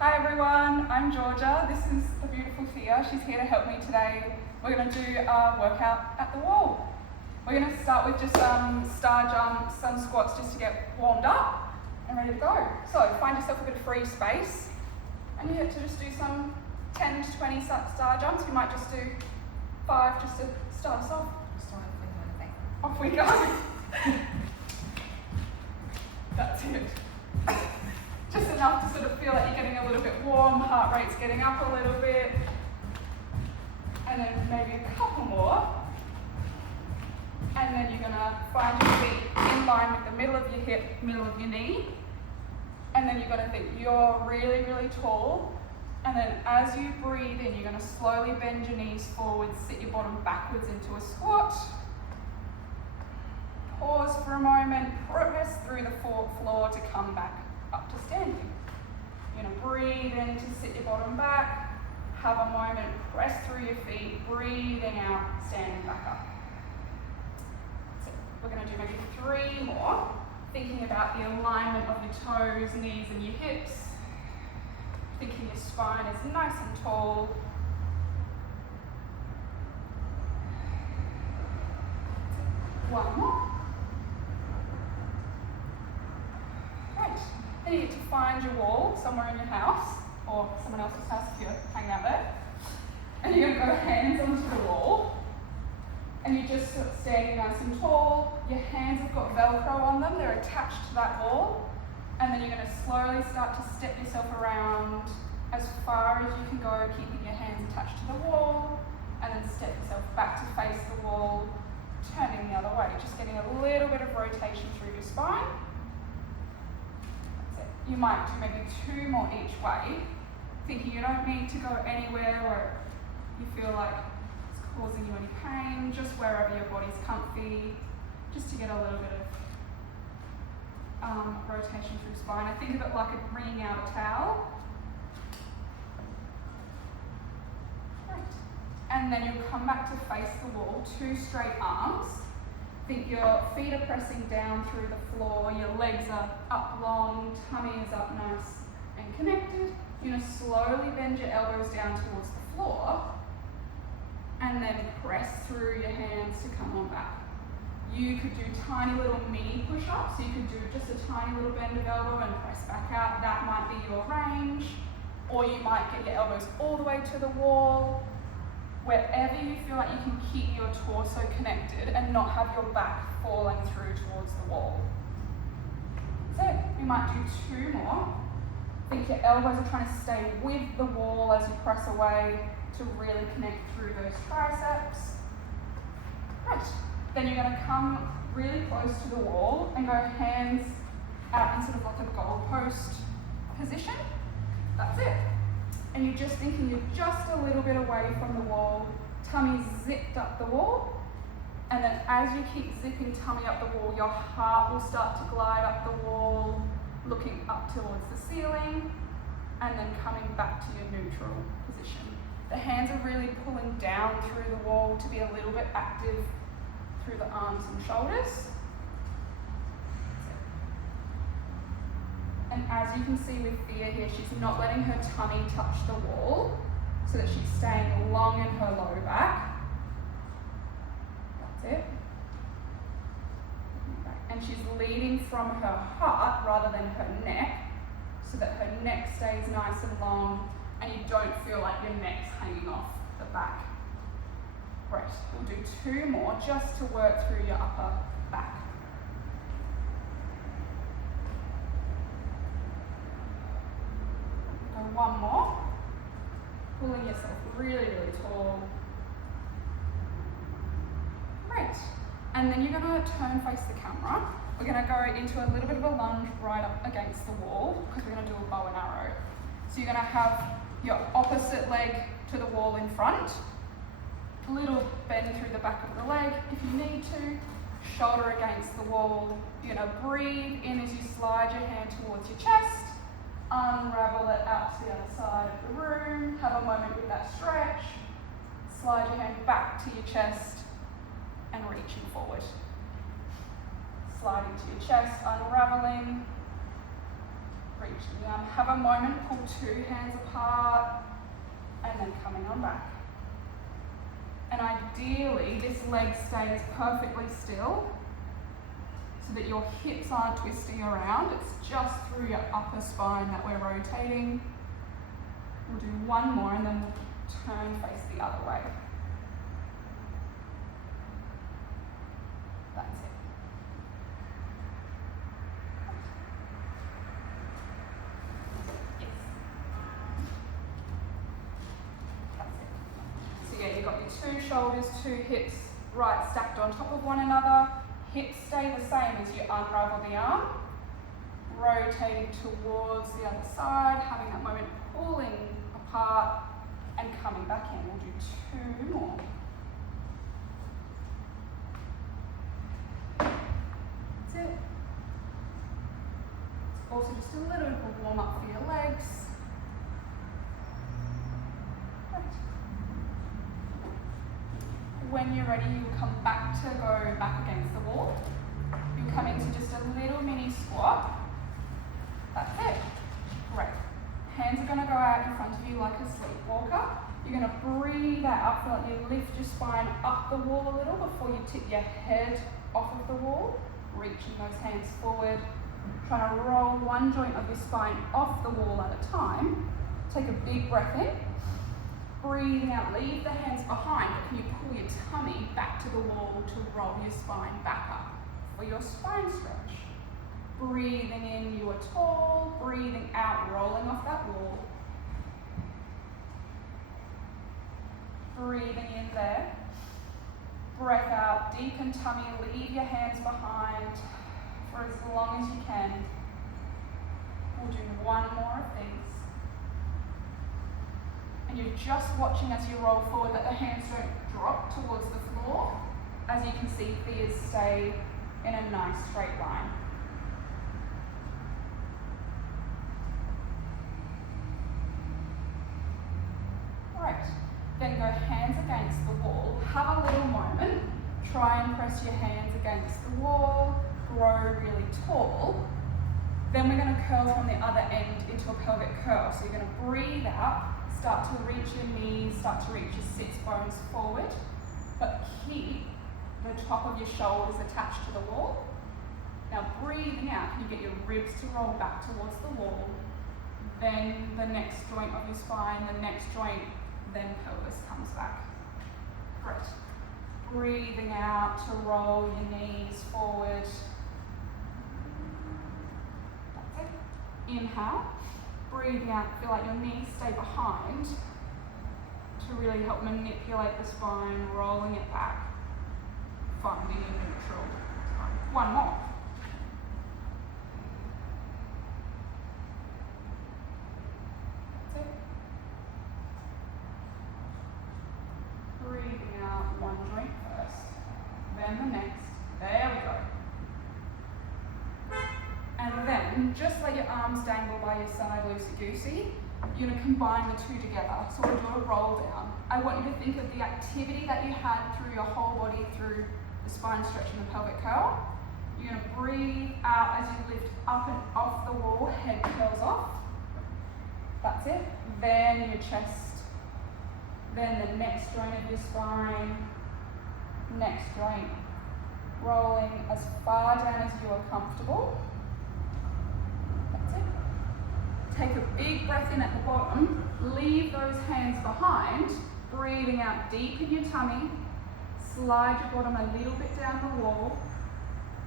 Hi everyone, I'm Jorja. This is the beautiful Thea. She's here to help me today. We're going to do a workout at the wall. We're going to start with just some star jumps, some squats just to get warmed up and ready to go. So find yourself a bit of free space and you get to just do some 10 to 20 star jumps. You might just do 5 just to start us off. Off we go. That's it. Just enough to sort of feel like you're getting a little bit warm, heart rate's getting up a little bit. And then maybe a couple more. And then you're going to find your feet in line with the middle of your hip, middle of your knee. And then you're going to think you're really, really tall. And then as you breathe in, you're going to slowly bend your knees forward, sit your bottom backwards into a squat. Pause for a moment, press through the floor to come back up to standing. You're going to breathe in to sit your bottom back, have a moment, press through your feet, breathing out, standing back up. So we're going to do maybe 3 more, thinking about the alignment of your toes, knees and your hips, thinking your spine is nice and tall. One more. Great. Then you get to find your wall somewhere in your house, or someone else's house if you're hanging out there. And you're going to go hands onto the wall. And you're just standing nice and tall. Your hands have got Velcro on them. They're attached to that wall. And then you're going to slowly start to step yourself around as far as you can go, keeping your hands attached to the wall. And then step yourself back to face the wall, turning the other way. Just getting a little bit of rotation through your spine. You might do maybe 2 more each way, thinking you don't need to go anywhere where you feel like it's causing you any pain, just wherever your body's comfy, just to get a little bit of rotation through spine. I think of it like wringing out a towel. Great. And then you'll come back to face the wall, 2 straight arms. Think your feet are pressing down through the floor, your legs are up long, tummy is up nice and connected. You're going to slowly bend your elbows down towards the floor and then press through your hands to come on back. You could do tiny little mini push-ups, so you could do just a tiny little bend of elbow and press back out. That might be your range. Or you might get your elbows all the way to the wall. Wherever you feel like you can keep your torso connected and not have your back falling through towards the wall. That's it. We might do 2 more. Think your elbows are trying to stay with the wall as you press away to really connect through those triceps. Great. Then you're going to come really close to the wall and go hands out in sort of like a goalpost position. That's it. And you're just thinking you're just a little bit away from the wall, tummy zipped up the wall, and then as you keep zipping tummy up the wall, your heart will start to glide up the wall, looking up towards the ceiling, and then coming back to your neutral position. The hands are really pulling down through the wall to be a little bit active through the arms and shoulders. And as you can see with Thea here, she's not letting her tummy touch the wall so that she's staying long in her low back. That's it. And she's leading from her heart rather than her neck so that her neck stays nice and long and you don't feel like your neck's hanging off the back. Great. We'll do 2 more just to work through your upper back. One more, pulling yourself really, really tall. Great. And then you're going to turn face the camera. We're going to go into a little bit of a lunge right up against the wall because we're going to do a bow and arrow. So you're going to have your opposite leg to the wall in front, a little bend through the back of the leg if you need to, shoulder against the wall. You're going to breathe in as you slide your hand towards your chest. Unravel it out to the other side of the room, have a moment with that stretch, slide your hand back to your chest and reaching forward. Sliding to your chest, unraveling, Reaching the arm. Have a moment, pull two hands apart, and then coming on back. And ideally, this leg stays perfectly still so that your hips aren't twisting around. It's just through your upper spine that we're rotating. We'll do one more and then we'll turn face the other way. That's it. Yes. That's it. So yeah, you've got your two shoulders, two hips, right stacked on top of one another. Hips stay the same as you unravel the arm. Rotating towards the other side, having that moment pulling apart and coming back in. We'll do two more. That's it. It's also just a little bit of a warm up for your legs. Right. When you're ready, you'll come back to go back against the wall. You'll come into just a little mini squat. That's it. Great. Hands are going to go out in front of you like a sleepwalker. You're going to breathe that up, feel like you lift your spine up the wall a little before you tip your head off of the wall. Reaching those hands forward. Trying to roll one joint of your spine off the wall at a time. Take a big breath in. Breathing out, leave the hands behind, but can you pull your tummy back to the wall to roll your spine back up for your spine stretch. Breathing in, you are tall. Breathing out, rolling off that wall. Breathing in there. Breath out, deepen tummy, leave your hands behind for as long as you can. We'll do one more of these. And you're just watching as you roll forward that the hands don't drop towards the floor. As you can see, feet stay in a nice straight line. Right, then go hands against the wall. Have a little moment. Try and press your hands against the wall. Grow really tall. Then we're going to curl from the other end into a pelvic curl. So you're going to breathe out, start to reach your knees, start to reach your sits bones forward, but keep the top of your shoulders attached to the wall. Now breathing out, can you get your ribs to roll back towards the wall, then the next joint of your spine, the next joint, then pelvis comes back. Great. Breathing out to roll your knees forward. That's it. Inhale. Breathing out, feel like your knees stay behind to really help manipulate the spine, rolling it back, finding a neutral. One more. That's it. Breathing out one joint first, then the next. There we go. And then, just let your arms dangle by your side loosey-goosey, you're going to combine the two together. So we'll do a roll down. I want you to think of the activity that you had through your whole body, through the spine stretch and the pelvic curl. You're going to breathe out as you lift up and off the wall, head curls off. That's it. Then your chest. Then the next joint of your spine. Next joint. Rolling as far down as you are comfortable. Take a big breath in at the bottom, leave those hands behind, breathing out deep in your tummy, slide your bottom a little bit down the wall,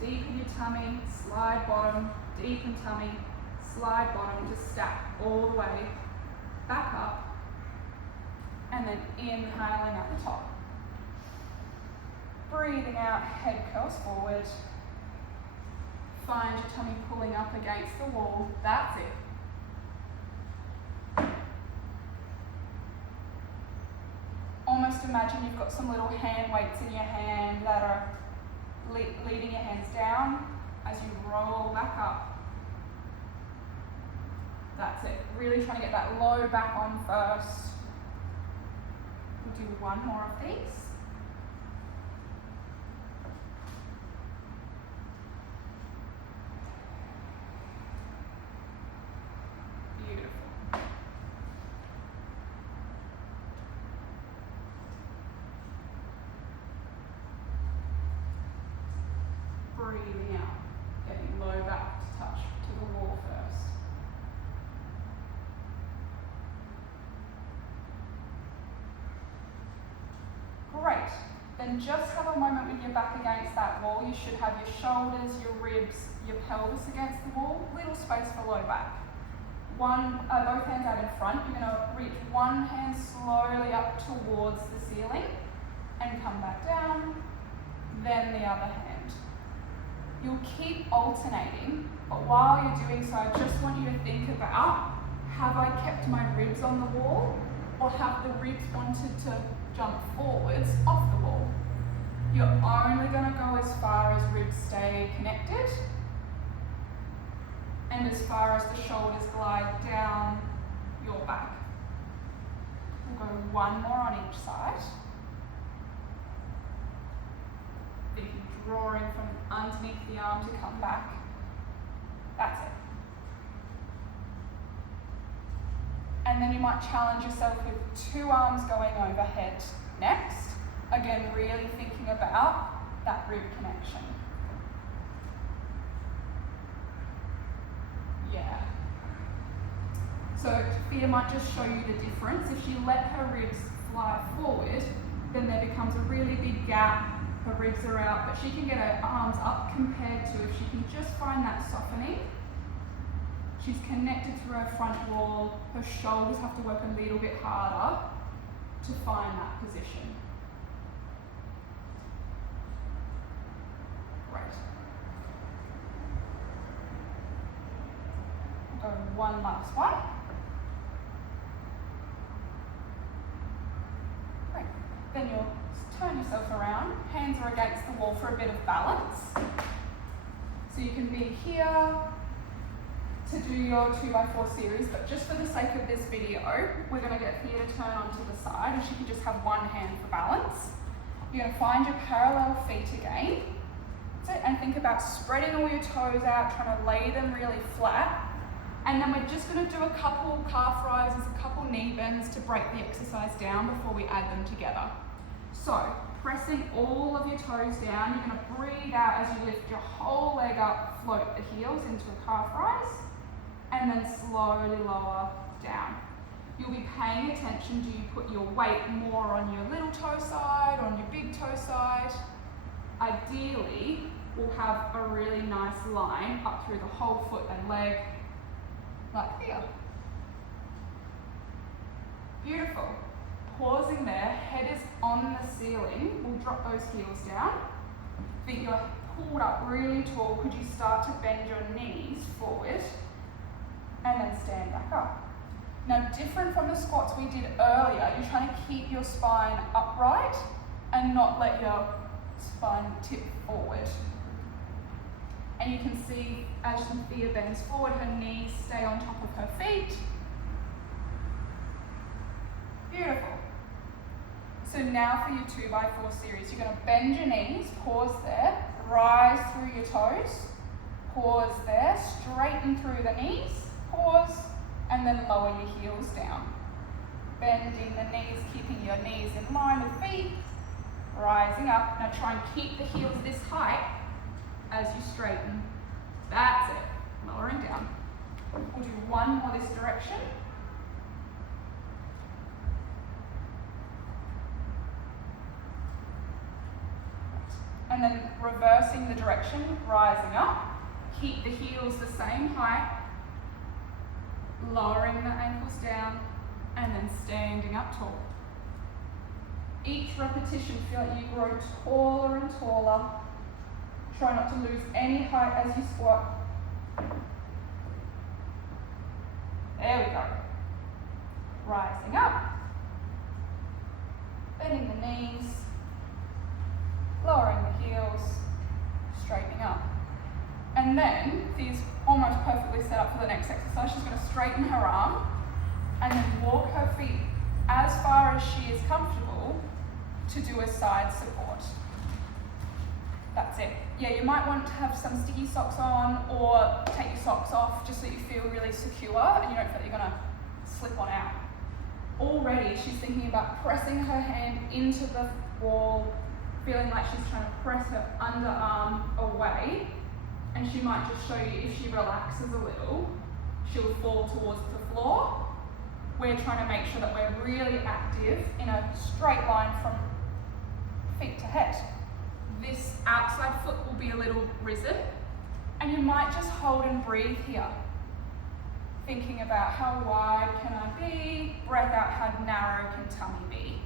deepen your tummy, slide bottom, deepen tummy, slide bottom, just stack all the way back up, and then inhaling at the top. Breathing out, head curls forward, find your tummy pulling up against the wall, that's it. Almost imagine you've got some little hand weights in your hand that are leading your hands down as you roll back up. That's it. Really trying to get that low back on first. We'll do one more of these. Great. Then just have a moment with your back against that wall. You should have your shoulders, your ribs, your pelvis against the wall. Little space for low back. Both hands out in front. You're going to reach one hand slowly up towards the ceiling and come back down, then the other hand. You'll keep alternating, but while you're doing so, I just want you to think about, have I kept my ribs on the wall, or have the ribs wanted to jump forwards off the wall? You're only going to go as far as ribs stay connected, and as far as the shoulders glide down your back. We'll go one more on each side. Thinking drawing from underneath the arm to come back. That's it. And then you might challenge yourself with 2 arms going overhead next. Again, really thinking about that rib connection. Yeah. So Sophia might just show you the difference. If she let her ribs fly forward, then there becomes a really big gap. Her ribs are out, but she can get her arms up compared to if she can just find that softening. She's connected through her front wall. Her shoulders have to work a little bit harder to find that position. Great. Go one last one. Great. Then you'll turn yourself around. Hands are against the wall for a bit of balance. So you can be here to do your 2x4 series, but just for the sake of this video, we're going to get Thea to turn onto the side and she can just have one hand for balance. You're going to find your parallel feet again. That's it. And think about spreading all your toes out, trying to lay them really flat. And then we're just going to do a couple calf rises, a couple knee bends to break the exercise down before we add them together. So, pressing all of your toes down, you're going to breathe out as you lift your whole leg up, float the heels into a calf rise, and then slowly lower down. You'll be paying attention, do you put your weight more on your little toe side, on your big toe side? Ideally, we'll have a really nice line up through the whole foot and leg, like here. Beautiful. Pausing there, head is on the ceiling. We'll drop those heels down. Feet you're pulled up really tall. Could you start to bend your knees forward and then stand back up? Now, different from the squats we did earlier, you're trying to keep your spine upright and not let your spine tip forward. And you can see as Thea bends forward, her knees stay on top of her feet. Beautiful. So now for your 2x4 series, you're going to bend your knees, pause there, rise through your toes, pause there, straighten through the knees, pause, and then lower your heels down. Bending the knees, keeping your knees in line with feet, rising up. Now try and keep the heels this height as you straighten. That's it, lowering down. We'll do one more this direction. And then reversing the direction, rising up. Keep the heels the same height, lowering the ankles down, and then standing up tall. Each repetition, feel like you grow taller and taller. Try not to lose any height as you squat. There we go. Rising up. Bending the knees. Lowering the heels. Straightening up. And then, Thea's almost perfectly set up for the next exercise. She's going to straighten her arm and then walk her feet as far as she is comfortable to do a side support. That's it. Yeah, you might want to have some sticky socks on or take your socks off just so you feel really secure and you don't feel like you're going to slip on out. Already, she's thinking about pressing her hand into the wall, feeling like she's trying to press her underarm away. And she might just show you if she relaxes a little, she'll fall towards the floor. We're trying to make sure that we're really active in a straight line from feet to head. This outside foot will be a little risen, and you might just hold and breathe here. Thinking about how wide can I be, breath out, how narrow can tummy be.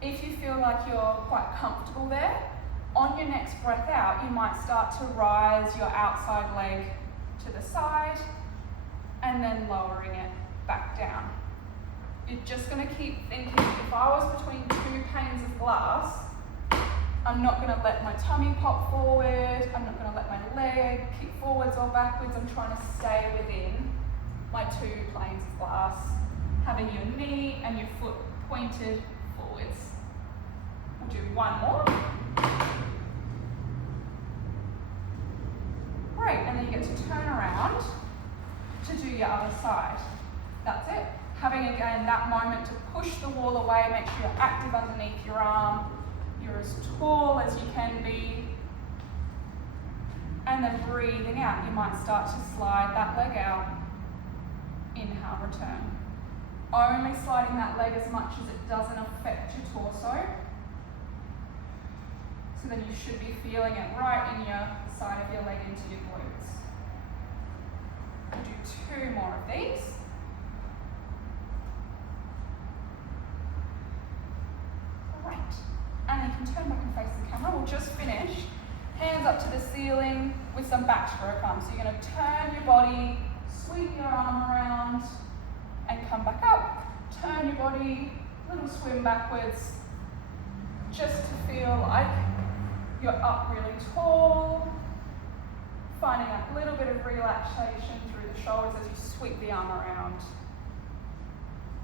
If you feel like you're quite comfortable there, on your next breath out, you might start to rise your outside leg to the side and then lowering it back down. You're just going to keep thinking, if I was between two panes of glass, I'm not going to let my tummy pop forward, I'm not going to let my leg kick forwards or backwards, I'm trying to stay within my two planes of glass, having your knee and your foot pointed forwards. We'll do one more. Great, and then you get to turn around to do your other side. That's it. Having again that moment to push the wall away, make sure you're active underneath your arm, you're as tall as you can be, and then breathing out, you might start to slide that leg out. Inhale, return. Only sliding that leg as much as it doesn't affect your torso. So then you should be feeling it right in your side of your leg into your glutes. We'll do 2 more of these. Great. And you can turn back and face the camera. We'll just finish. Hands up to the ceiling with some backstroke arms. So you're going to turn your body, sweep your arm around, and come back up. Turn your body, little swim backwards, just to feel like you're up really tall, finding a little bit of relaxation through the shoulders as you sweep the arm around.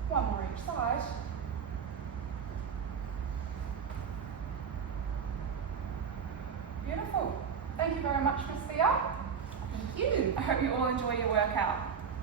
One more each side. Beautiful. Thank you very much, Miss Thea. Thank you. I hope you all enjoy your workout.